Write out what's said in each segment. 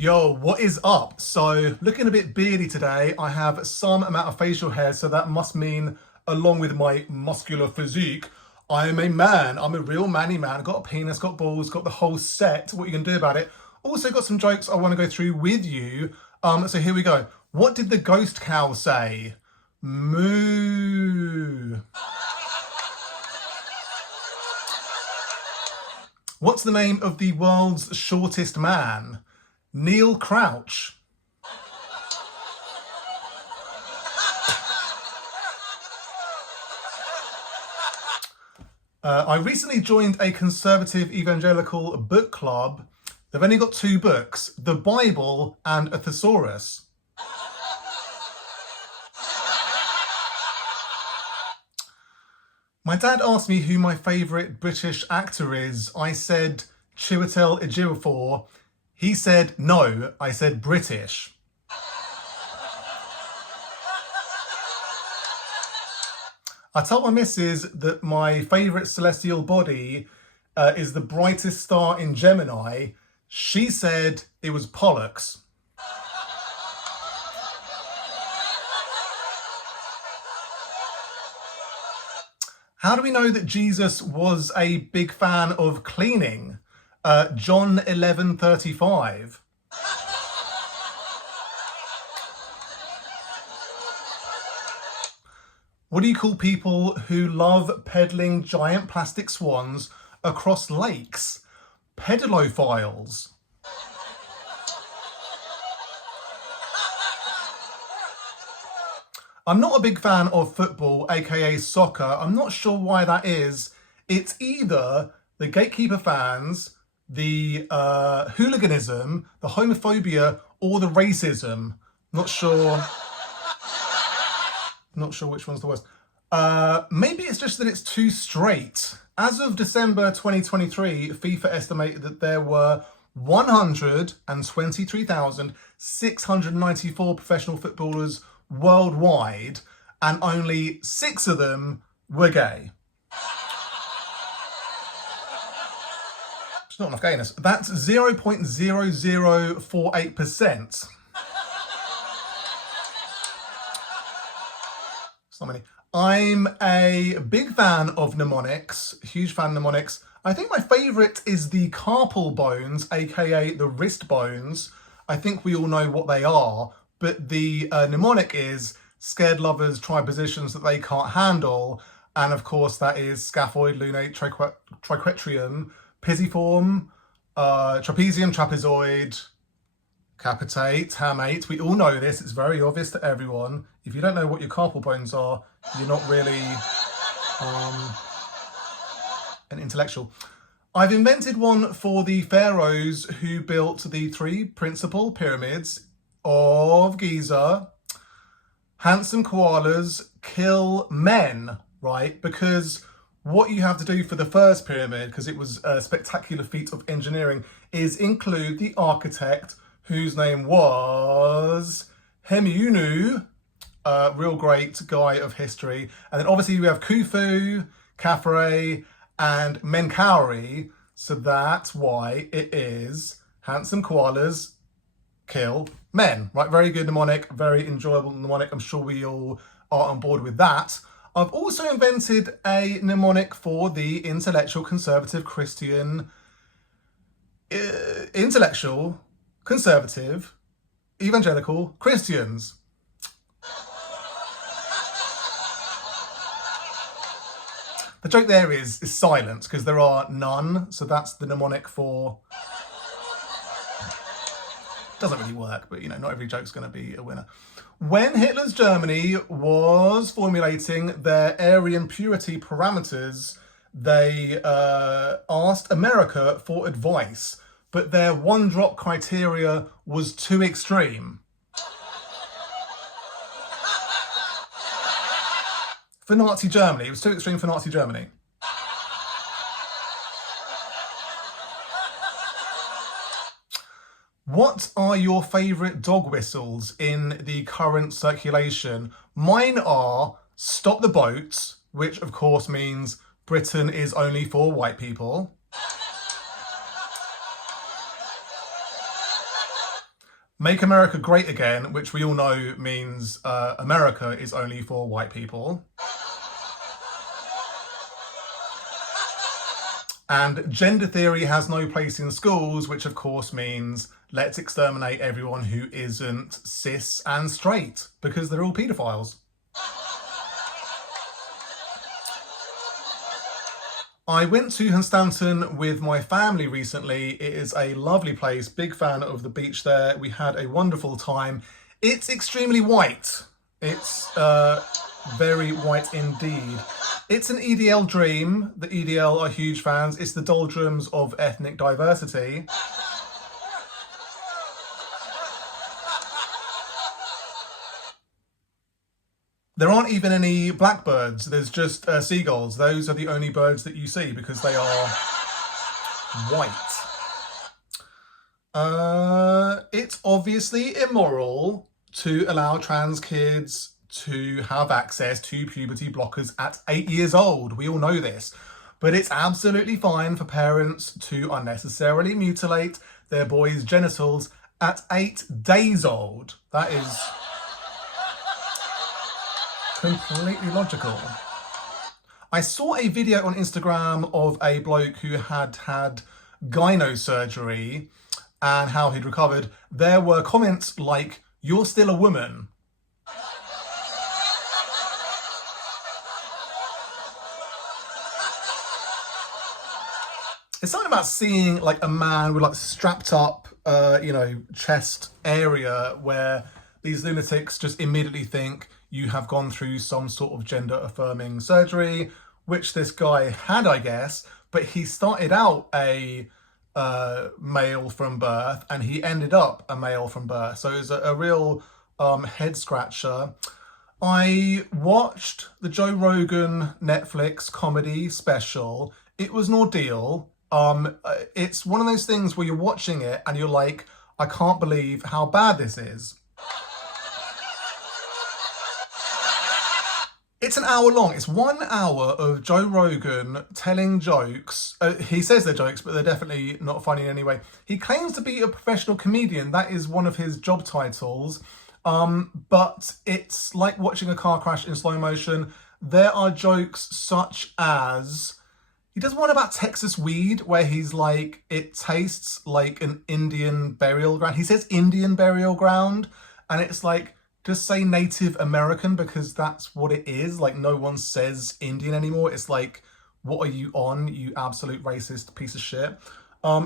Yo, what is up? So, looking a bit beardy today. I have some amount of facial hair, so that must mean, along with my muscular physique, I am a man. I'm a real manly man. Got a penis, got balls, got the whole set. What you can do about it? Also got some jokes I want to go through with you. So here we go. What did the ghost cow say? Moo. What's the name of the world's shortest man? Neil Crouch. I recently joined a conservative evangelical book club. They've only got two books, the Bible and a thesaurus. My dad asked me who my favourite British actor is. I said Chiwetel Ejiofor. He said no. I said British. I told my missus that my favourite celestial body is the brightest star in Gemini. She said it was Pollux. How do we know that Jesus was a big fan of cleaning? John 11:35. What do you call people who love peddling giant plastic swans across lakes? Pedalophiles. I'm not a big fan of football, aka soccer. I'm not sure why that is. It's either the gatekeeper fans, the hooliganism, the homophobia, or the racism. Not sure which one's the worst. Maybe it's just that it's too straight. As of December 2023, FIFA estimated that there were 123,694 professional footballers worldwide, and only 6 of them were gay. It's not enough gayness. That's 0.0048%. It's not many. I'm a big fan of mnemonics, huge fan of mnemonics. I think my favourite is the carpal bones, aka the wrist bones. I think we all know what they are, but the mnemonic is scared lovers try positions that they can't handle. And of course that is scaphoid, lunate, triquetrium, pisiform, trapezium, trapezoid, capitate, hamate. We all know this, it's very obvious to everyone. If you don't know what your carpal bones are, you're not really an intellectual. I've invented one for the pharaohs who built the 3 principal pyramids of Giza. Handsome koalas kill men, right? Because what you have to do for the first pyramid, because it was a spectacular feat of engineering, is include the architect whose name was Hemiunu, a real great guy of history. And then obviously we have Khufu, Khafre, and Menkaure. So that's why it is handsome koalas kill men, right? Very good mnemonic, very enjoyable mnemonic. I'm sure we all are on board with that. I've also invented a mnemonic for the intellectual, conservative, Christian, intellectual, conservative, evangelical Christians. The joke there is silence, because there are none, so that's the mnemonic for... Doesn't really work, but you know, not every joke's going to be a winner. When Hitler's Germany was formulating their Aryan purity parameters, they asked America for advice, but their one-drop criteria was too extreme. For Nazi Germany, it was too extreme for Nazi Germany. What are your favourite dog whistles in the current circulation? Mine are Stop the Boats, which of course means Britain is only for white people. Make America Great Again, which we all know means America is only for white people. And gender theory has no place in schools, which of course means let's exterminate everyone who isn't cis and straight, because they're all paedophiles. I went to Hunstanton with my family recently. It is a lovely place, big fan of the beach there. We had a wonderful time. It's extremely white. It's very white indeed. It's an EDL dream. The EDL are huge fans. It's the doldrums of ethnic diversity. There aren't even any blackbirds. There's just seagulls. Those are the only birds that you see because they are white. It's obviously immoral to allow trans kids to have access to puberty blockers at 8 years old. We all know this. But it's absolutely fine for parents to unnecessarily mutilate their boys' genitals at 8 days old. That is completely logical. I saw a video on Instagram of a bloke who had had gyno surgery and how he'd recovered. There were comments like, "You're still a woman." It's something about seeing like a man with like strapped up, chest area where these lunatics just immediately think you have gone through some sort of gender affirming surgery, which this guy had, I guess, but he started out a male from birth and he ended up a male from birth. So it was a real head scratcher. I watched the Joe Rogan Netflix comedy special. It was an ordeal. It's one of those things where you're watching it and you're like, I can't believe how bad this is. It's an hour long. It's 1 hour of Joe Rogan telling jokes. He says they're jokes, but they're definitely not funny in any way. He claims to be a professional comedian. That is one of his job titles. But it's like watching a car crash in slow motion. There are jokes such as, he does one about Texas weed where he's like, it tastes like an Indian burial ground. He says Indian burial ground, and it's like, just say Native American because that's what it is. Like, no one says Indian anymore. It's like, what are you on, you absolute racist piece of shit?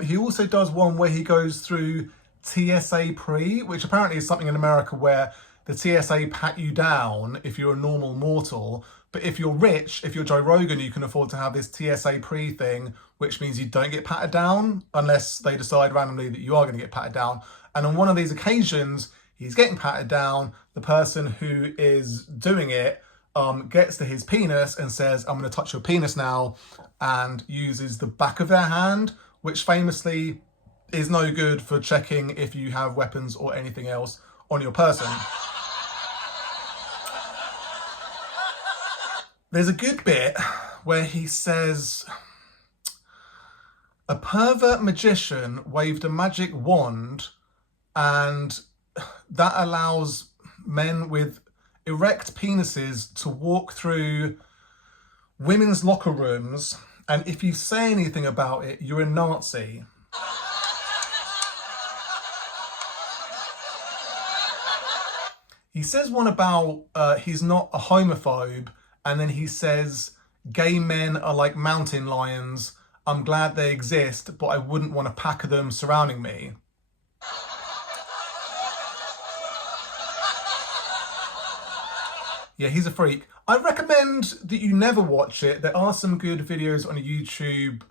He also does one where he goes through TSA pre, which apparently is something in America where the TSA pat you down if you're a normal mortal. But if you're rich, if you're Joe Rogan, you can afford to have this TSA pre thing, which means you don't get patted down unless they decide randomly that you are going to get patted down. And on one of these occasions, he's getting patted down. The person who is doing it gets to his penis and says, "I'm going to touch your penis now," and uses the back of their hand, which famously is no good for checking if you have weapons or anything else on your person. There's a good bit where he says, a pervert magician waved a magic wand and that allows men with erect penises to walk through women's locker rooms, and if you say anything about it, you're a Nazi. He says one about he's not a homophobe, and then he says, gay men are like mountain lions. I'm glad they exist, but I wouldn't want a pack of them surrounding me. Yeah, he's a freak. I recommend that you never watch it. There are some good videos on YouTube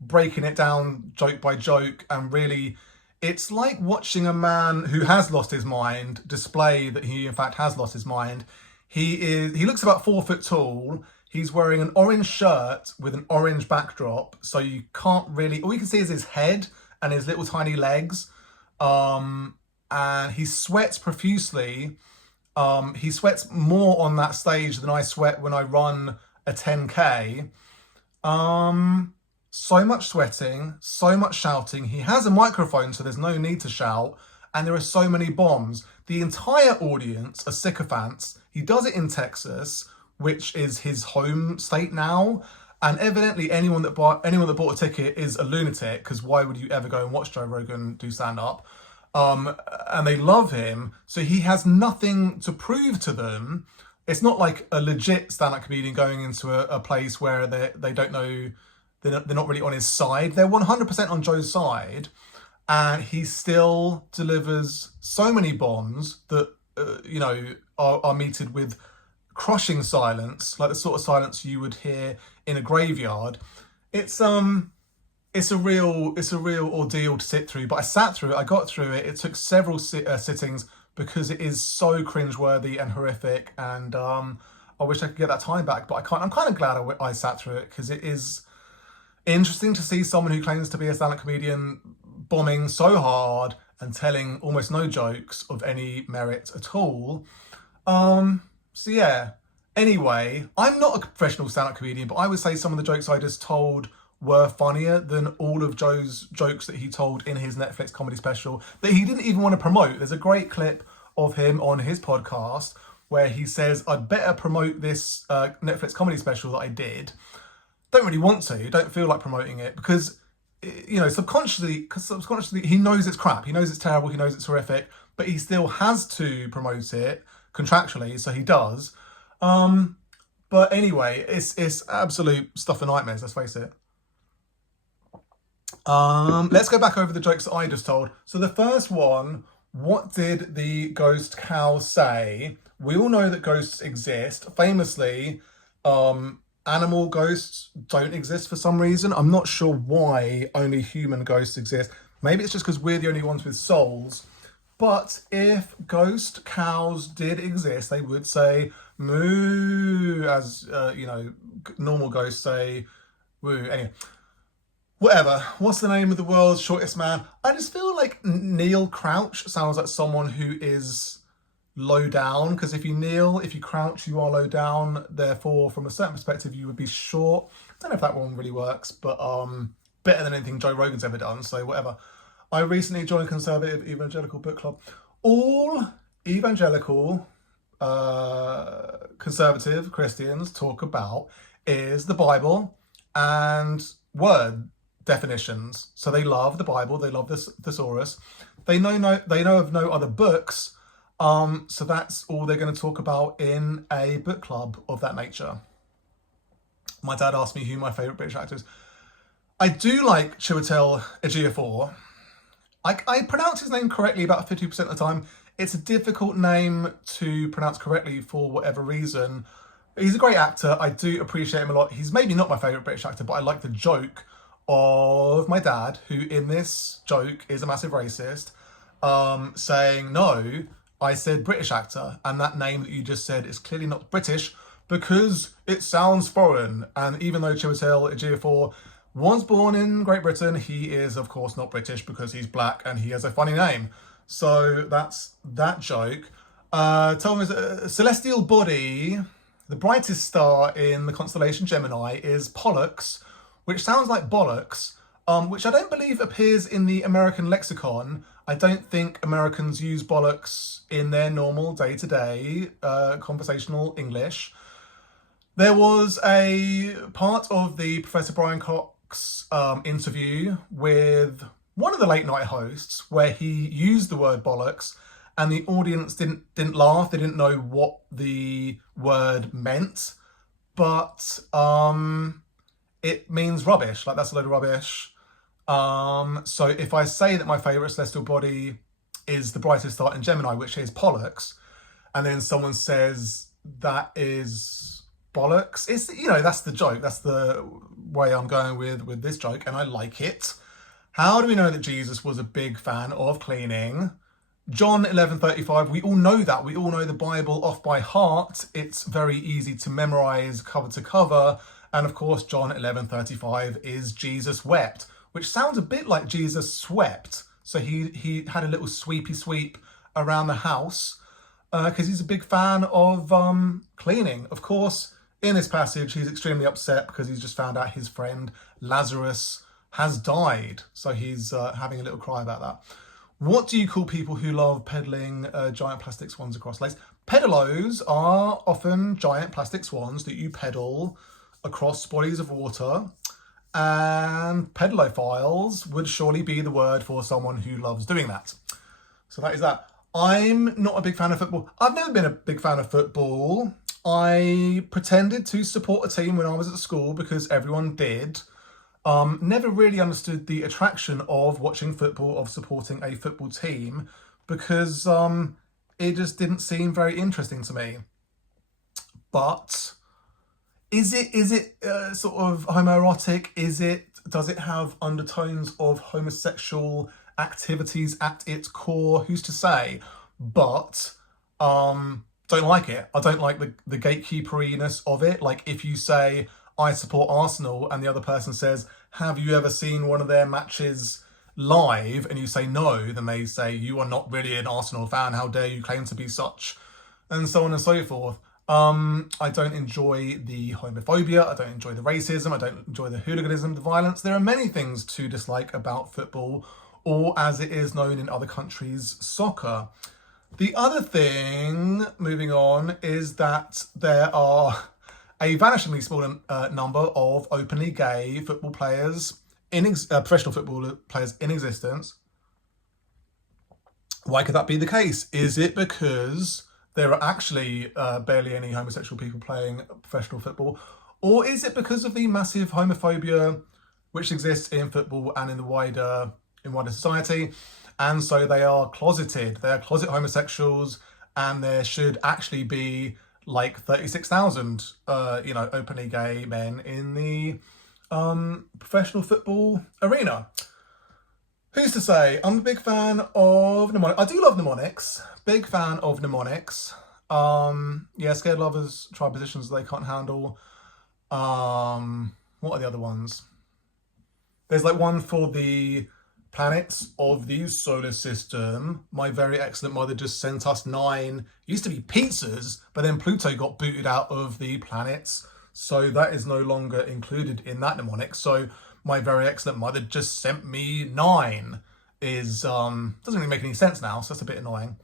breaking it down joke by joke, and really it's like watching a man who has lost his mind display that he in fact has lost his mind. He looks about 4 foot tall. He's wearing an orange shirt with an orange backdrop, so you can't really, all you can see is his head and his little tiny legs. And he sweats profusely. He sweats more on that stage than I sweat when I run a 10K. So much sweating, so much shouting. He has a microphone, so there's no need to shout. and there are so many bombs. The entire audience are sycophants. He does it in Texas, which is his home state now. And evidently anyone that bought a ticket is a lunatic, because why would you ever go and watch Joe Rogan do stand-up? And they love him, so he has nothing to prove to them. It's not like a legit stand-up comedian going into a place where they don't know, they're not really on his side. They're 100% on Joe's side, and he still delivers so many bombs that are meted with crushing silence, like the sort of silence you would hear in a graveyard. It's a real ordeal to sit through, but I sat through it. I got through it. It took several sittings because it is so cringeworthy and horrific, and I wish I could get that time back, but I can't. I'm kind of glad I sat through it, because it is interesting to see someone who claims to be a stand-up comedian bombing so hard and telling almost no jokes of any merit at all. So yeah. Anyway, I'm not a professional stand-up comedian, but I would say some of the jokes I just told were funnier than all of Joe's jokes that he told in his Netflix comedy special that he didn't even want to promote. There's a great clip of him on his podcast where he says, I'd better promote this Netflix comedy special that I did. Don't really want to, don't feel like promoting it, because subconsciously he knows it's crap, he knows it's terrible, he knows it's horrific, but he still has to promote it contractually, so he does. But anyway, it's absolute stuff of nightmares, let's face it. Let's go back over the jokes that I just told. So the first one, what did the ghost cow say? We all know that ghosts exist. Famously, animal ghosts don't exist for some reason. I'm not sure why only human ghosts exist. Maybe it's just because we're the only ones with souls. But if ghost cows did exist, they would say moo, as normal ghosts say woo. Anyway, whatever. What's the name of the world's shortest man? I just feel like Neil Crouch sounds like someone who is low down, because if you crouch, you are low down. Therefore, from a certain perspective, you would be short. I don't know if that one really works, but better than anything Joe Rogan's ever done, so whatever. I recently joined Conservative Evangelical Book Club. All evangelical conservative Christians talk about is the Bible and word definitions. So they love the Bible, they love the thesaurus. They know of no other books, so that's all they're going to talk about in a book club of that nature. My dad asked me who my favourite British actor is. I do like Chiwetel Ejiofor. I pronounce his name correctly about 50% of the time. It's a difficult name to pronounce correctly for whatever reason. He's a great actor. I do appreciate him a lot. He's maybe not my favourite British actor, but I like the joke of my dad, who in this joke is a massive racist, saying, no, I said British actor, and that name that you just said is clearly not British because it sounds foreign. And even though Chiwetel Ejiofor was born in Great Britain, he is, of course, not British because he's black and he has a funny name. So that's that joke. Tell me, celestial body, the brightest star in the constellation Gemini is Pollux, which sounds like bollocks, which I don't believe appears in the American lexicon. I don't think Americans use bollocks in their normal day-to-day conversational English. There was a part of the Professor Brian Cox interview with one of the late night hosts where he used the word bollocks, and the audience didn't laugh. They didn't know what the word meant, but it means rubbish. Like, that's a load of rubbish. So if I say that my favourite celestial body is the brightest star in Gemini, which is Pollux, and then someone says that is bollocks, it's, that's the joke. That's the way I'm going with this joke, and I like it. How do we know that Jesus was a big fan of cleaning? John 11:35, we all know that. We all know the Bible off by heart. It's very easy to memorize cover to cover. And of course, John 11:35 is Jesus wept, which sounds a bit like Jesus swept. So he had a little sweepy sweep around the house because he's a big fan of cleaning. Of course, in this passage, he's extremely upset because he's just found out his friend Lazarus has died. So he's having a little cry about that. What do you call people who love peddling giant plastic swans across lakes? Pedalos are often giant plastic swans that you pedal across bodies of water, and pedalophiles would surely be the word for someone who loves doing that. So that is that. I'm not a big fan of football. I've never been a big fan of football. I pretended to support a team when I was at school because everyone did. Never really understood the attraction of watching football, of supporting a football team, because it just didn't seem very interesting to me. But is it sort of homoerotic? Does it have undertones of homosexual activities at its core? Who's to say? But don't like it. I don't like the gatekeeperiness of it. Like if you say, I support Arsenal, and the other person says, have you ever seen one of their matches live? And you say no, then they say, you are not really an Arsenal fan. How dare you claim to be such? And so on and so forth. I don't enjoy the homophobia. I don't enjoy the racism. I don't enjoy the hooliganism, the violence. There are many things to dislike about football, or as it is known in other countries, soccer. The other thing, moving on, is that there are a vanishingly small number of openly gay football players, professional football players in existence. Why could that be the case? Is it because there are actually barely any homosexual people playing professional football? Or is it because of the massive homophobia which exists in football and in wider society? And so they are closeted. They are closet homosexuals, and there should actually be like 36,000, openly gay men in the professional football arena. Who's to say? I'm a big fan of mnemonics. I do love mnemonics. Big fan of mnemonics. Scared lovers try positions they can't handle. What are the other ones? There's like one for the planets of the solar system. My very excellent mother just sent us 9. It used to be pizzas, but then Pluto got booted out of the planets, so that is no longer included in that mnemonic. So my very excellent mother just sent me 9 is doesn't really make any sense now, so that's a bit annoying.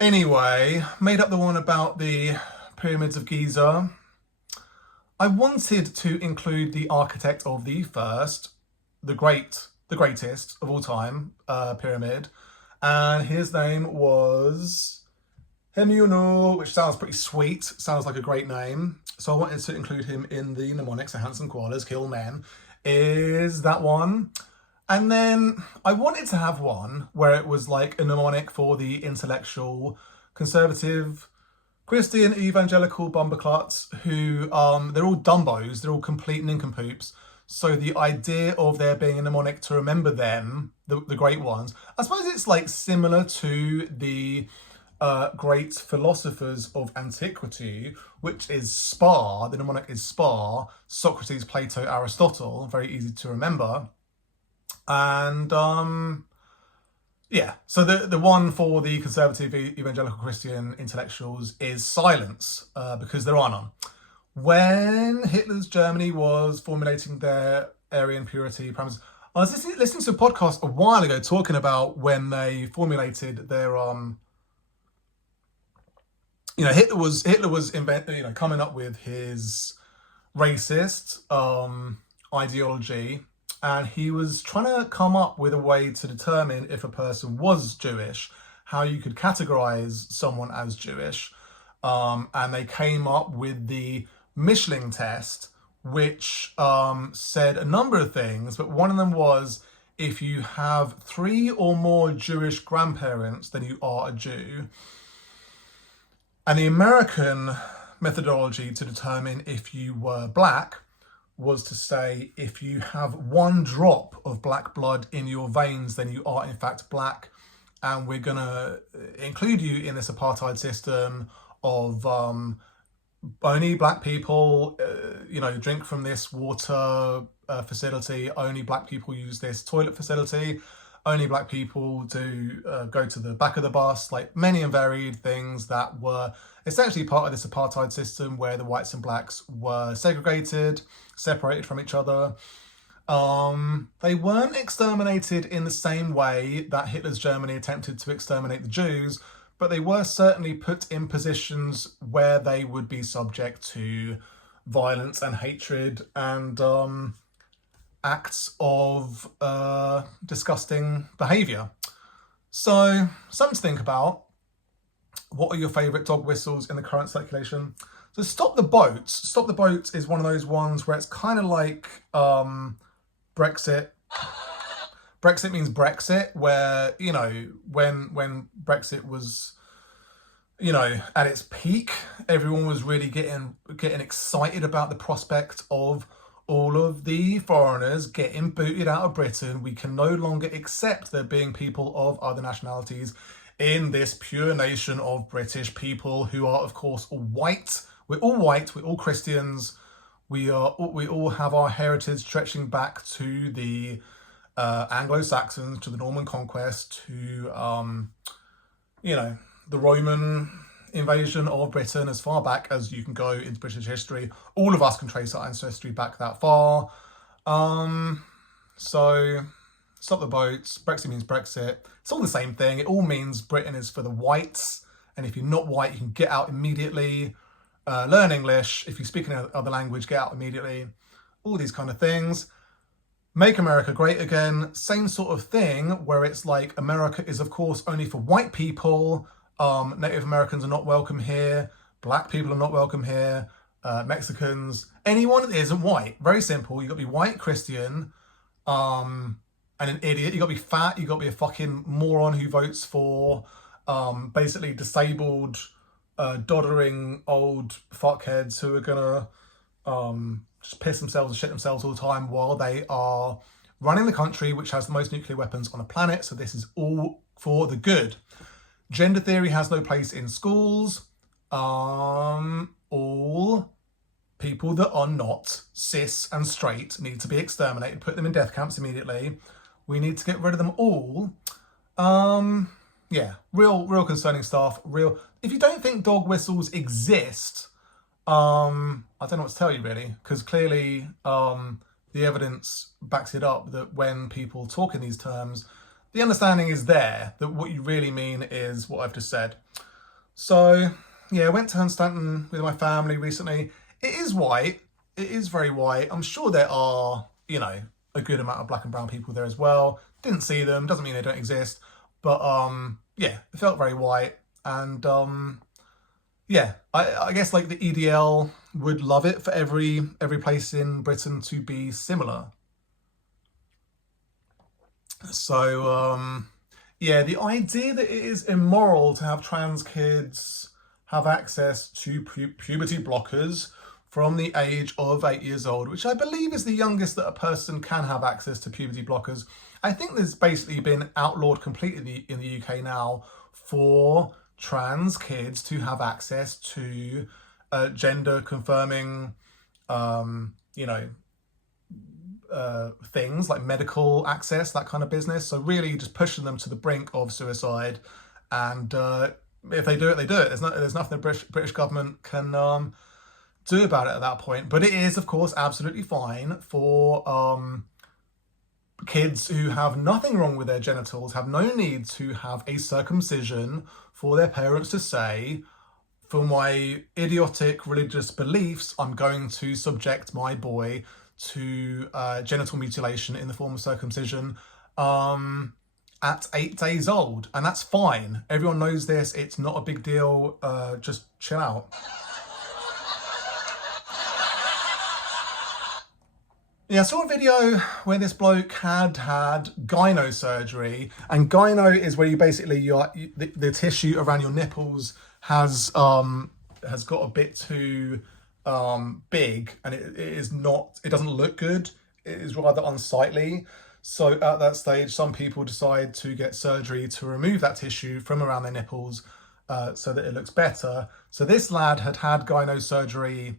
Anyway, made up the one about the pyramids of Giza. I wanted to include the architect of the first, the greatest of all time pyramid, and his name was Hemiunu, which sounds pretty sweet, sounds like a great name. So I wanted to include him in the mnemonics. A handsome koalas kill men is that one. And then I wanted to have one where it was like a mnemonic for the intellectual, conservative, Christian, evangelical bumpercluts who, they're all dumbos, they're all complete nincompoops. So the idea of there being a mnemonic to remember them, the great ones, I suppose it's like similar to the great philosophers of antiquity, which is SPAR. The mnemonic is SPAR, Socrates, Plato, Aristotle, very easy to remember. And so the one for the conservative evangelical Christian intellectuals is silence, because there are none. When Hitler's Germany was formulating their Aryan purity parameters, I was listening to a podcast a while ago talking about when they formulated their Hitler was coming up with his racist ideology, and he was trying to come up with a way to determine if a person was Jewish, how you could categorize someone as Jewish, and they came up with the Mischling test, which said a number of things, but one of them was if you have 3 or more Jewish grandparents, then you are a Jew. And the American methodology to determine if you were black was to say if you have 1 drop of black blood in your veins, then you are in fact black, and we're going to include you in this apartheid system of only black people, drink from this water facility, only black people use this toilet facility, only black people do go to the back of the bus, like many and varied things that were essentially part of this apartheid system where the whites and blacks were segregated, separated from each other. They weren't exterminated in the same way that Hitler's Germany attempted to exterminate the Jews, but they were certainly put in positions where they would be subject to violence and hatred and acts of disgusting behaviour. So, something to think about. What are your favourite dog whistles in the current circulation? So Stop the Boats. Stop the Boats is one of those ones where it's kind of like Brexit. Brexit means Brexit, where, you know, when Brexit was, you know, at its peak, everyone was really getting excited about the prospect of all of the foreigners getting booted out of Britain. We can no longer accept there being people of other nationalities in this pure nation of British people who are, of course, all white. We're all white, we're all Christians, we all have our heritage stretching back to the Anglo-Saxons, to the Norman Conquest, to, you know, the Roman invasion of Britain, as far back as you can go into British history. All of us can trace our ancestry back that far. So, Stop the Boats, Brexit means Brexit. It's all the same thing. It all means Britain is for the whites. And if you're not white, you can get out immediately. Learn English. If you speak another language, get out immediately. All these kind of things. Make America Great Again. Same sort of thing, where it's like America is, of course, only for white people. Native Americans are not welcome here. Black people are not welcome here. Mexicans. Anyone that isn't white. Very simple. You've got to be white, Christian, and an idiot. You've got to be fat. You've got to be a fucking moron who votes for basically disabled, doddering old fuckheads who are gonna just piss themselves and shit themselves all the time while they are running the country which has the most nuclear weapons on the planet. So this is all for the good. Gender theory has no place in schools. All people that are not cis and straight need to be exterminated. Put them in death camps immediately. We need to get rid of them all. Yeah, real concerning stuff. If you don't think dog whistles exist, I don't know what to tell you really, because clearly the evidence backs it up that when people talk in these terms, the understanding is there that what you really mean is what I've just said. So yeah, I went to Hunstanton with my family recently. It is white. It is very white. I'm sure there are, you know, a good amount of black and brown people there as well. Didn't see them. Doesn't mean they don't exist. But yeah, it felt very white. And yeah, I guess like the EDL would love it for every place in Britain to be similar. So yeah, the idea that it is immoral to have trans kids have access to puberty blockers from the age of 8 years old, which I believe is the youngest that a person can have access to puberty blockers. I think there's basically been outlawed completely in the UK now for trans kids to have access to gender confirming, you know, things like medical access, that kind of business. So really just pushing them to the brink of suicide. And if they do it, they do it. There's nothing the British government can do about it at that point. But it is, of course, absolutely fine for kids who have nothing wrong with their genitals, have no need to have a circumcision, for their parents to say, for my idiotic religious beliefs, I'm going to subject my boy to genital mutilation in the form of circumcision at 8 days old. And that's fine. Everyone knows this. It's not a big deal. Just chill out. Yeah, I saw a video where this bloke had gyno surgery, and gyno is where you basically the tissue around your nipples has got a bit too big, and it doesn't look good. It is rather unsightly. So at that stage, some people decide to get surgery to remove that tissue from around their nipples so that it looks better. So this lad had gyno surgery.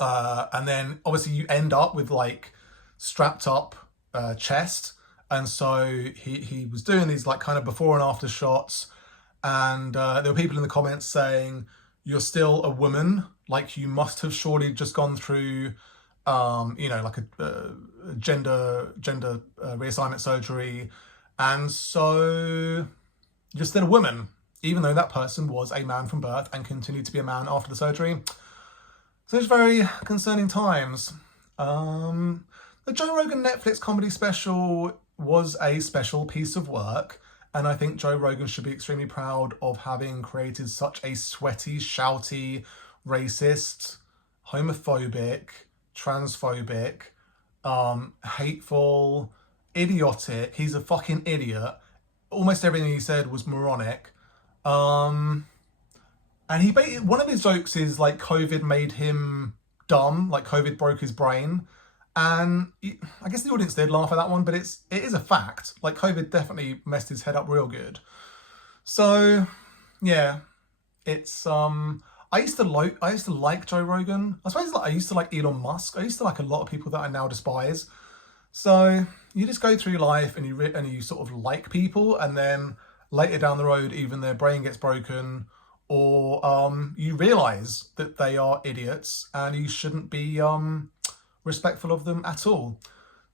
And then obviously you end up with like strapped up chest. And so he was doing these like kind of before and after shots. And there were people in the comments saying, you're still a woman. Like you must have surely just gone through like a gender reassignment surgery, and so you're still a woman, even though that person was a man from birth and continued to be a man after the surgery. So it's very concerning times. The Joe Rogan Netflix comedy special was a special piece of work, and I think Joe Rogan should be extremely proud of having created such a sweaty, shouty, racist, homophobic, transphobic, hateful, idiotic. He's a fucking idiot. Almost everything he said was moronic. And one of his jokes is like COVID made him dumb, like COVID broke his brain. And I guess the audience did laugh at that one, but it is a fact. Like COVID definitely messed his head up real good. So yeah, it's I used to like Joe Rogan. I suppose I used to like Elon Musk. I used to like a lot of people that I now despise. So you just go through life and you sort of like people, and then later down the road, even their brain gets broken, or you realise that they are idiots and you shouldn't be respectful of them at all.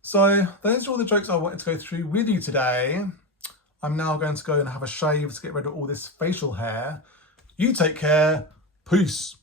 So those are all the jokes I wanted to go through with you today. I'm now going to go and have a shave to get rid of all this facial hair. You take care. Peace.